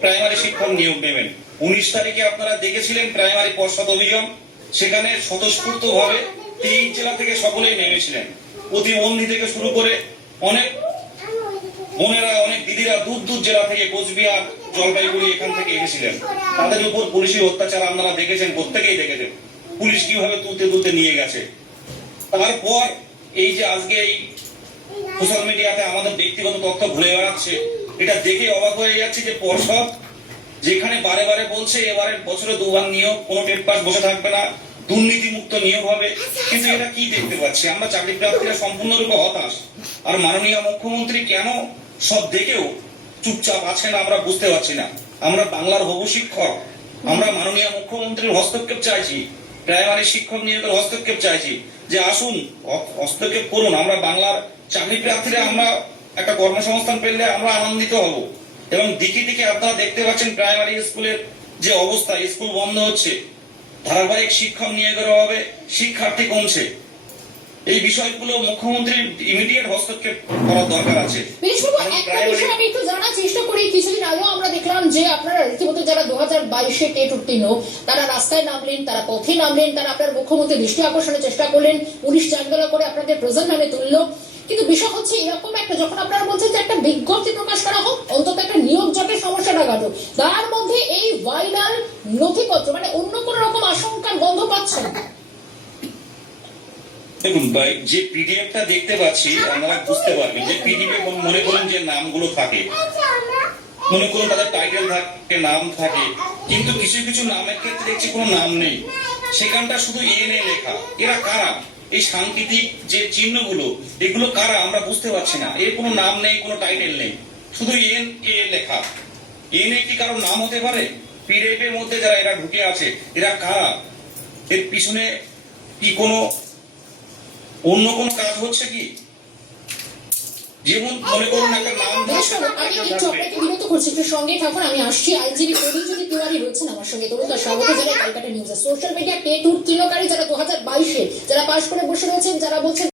Primary শিক্ষক নিয়োগ নেবেন। 19 তারিখে আপনারা দেখেছিলেন প্রাইমারি পর্ষদ অভিযান, সেখানে স্বতঃস্ফূর্ত ভাবে 23 জেলা থেকে সকলেই নেমেছিলেন। প্রতিবন্ধী থেকে শুরু করে অনেক বোনেরা, অনেক দিদিরা দূর দূর জেলা থেকে, কোচবিহার, জলপাইগুড়ি এখান থেকে এসেছিলেন। তাদের উপর পুলিশি অত্যাচার আপনারা দেখেছেন, প্রত্যেকেই দেখেছেন পুলিশ কিভাবে তুলতে তুলতে নিয়ে গেছে। তারপর এই যে আজকে এই সোশ্যাল মিডিয়াতে আমাদের ব্যক্তিগত তথ্য ঘুরে বেড়াচ্ছে, এটা দেখে অবাক হয়ে যাচ্ছে যে পর্ষদ যেখানে বারে বারে বলছে এবারে বছরে 2 বার নিয়োগ, কোনো টেট পাস বসে থাকবে না, দুর্নীতি মুক্ত নিয়োগ হবে, কিন্তু এটা কি দেখতে পাচ্ছি আমরা? চাকরি প্রার্থীরা সম্পূর্ণরূপে হতাশ। আর মাননীয় মুখ্যমন্ত্রী কেন সব দেখেও চুপচাপ আছেন আমরা বুঝতে পারছি না। আমরা বাংলার হবু শিক্ষক, আমরা মাননীয় মুখ্যমন্ত্রীর হস্তক্ষেপ চাইছি, প্রাইমারি শিক্ষক নিয়োগের হস্তক্ষেপ চাইছি যে আসুন হস্তক্ষেপ করুন। আমরা বাংলার চাকরি প্রার্থীরা আমরা একটা কর্মসংস্থান পেলে আমরা আনন্দিত হব। এবং দিকে দিকে আপনারা দেখতে পাচ্ছেন প্রাইমারি স্কুলের যে অবস্থা, স্কুল বন্ধ হচ্ছে, ধারাবাহিক শিক্ষক নিয়োগের অভাবে শিক্ষার্থী কমছে। এই বিষয়গুলো মুখ্যমন্ত্রীর ইমিডিয়েট হস্তক্ষেপ করার দরকার আছে। একটা বিষয় আমি একটু জানার চেষ্টা করি। কিছুদিন আগেও আমরা দেখলাম যে আপনারা রীতিমতো যারা 2022-এ টেট উত্তীর্ণ তারা রাস্তায় নামলেন, তারা পথে নামলেন, তারা আপনার মুখ্যমন্ত্রীর দৃষ্টি আকর্ষণের চেষ্টা করলেন, পুলিশ চাকদলা করে আপনাদের প্রেজেন্ট নামে তুললো। কিন্তু বিষয় হচ্ছে এরকম একটা, যখন আপনারা বলছেন যে একটা বিজ্ঞপ্তি প্রকাশ করা হোক, অন্তত একটা নিয়োগ জটের সমস্যাটা কাটুক, তার মধ্যে এই ভাইরাল নথিপত্র মানে অন্য কোন রকম আশঙ্কার গন্ধ পাচ্ছেন? দেখুন ভাই, যে পিডিএফটা দেখতে পাচ্ছি আপনারা বুঝতে পারবেন যে পিডিএফ মনে করুন যে নামগুলো থাকে, মনে করুন তাদের টাইটেল থাকে, নাম থাকে, কিন্তু কিছু কিছু নামের ক্ষেত্রে দেখছি কোনো নাম নেই, সেখানটা শুধু এনএ লেখা। এরা কারা? এই সাংকেতিক যে চিহ্নগুলো, এগুলো কারা আমরা বুঝতে পারছি না। এর কোনো নাম নেই, কোনো টাইটেল নেই, শুধু এন এ লেখা। এনএ কি কারো নাম হতে পারে? পিডিএফ এর মধ্যে যারা এরা ঢুকে আছে এরা কারা? এর পিছনে কি কোনো অন্য কোনো কাজ হচ্ছে কি? যেমন মনে করুন একটা নাম, আমি একটু আপনাকে বিরত করছি, একটু সঙ্গে থাকুন, আমি আসছি। আইনজীবী তরুণজ্যোতি তিওয়ারি রয়েছেন আমার সঙ্গে। তরুণ তার স্বাগত জানাই ক্যালকাটা নিউজে। সোশ্যাল মিডিয়া টেট উত্তীর্ণকারী যারা 2022-এ যারা পাশ করে বসে রয়েছেন, যারা বলছেন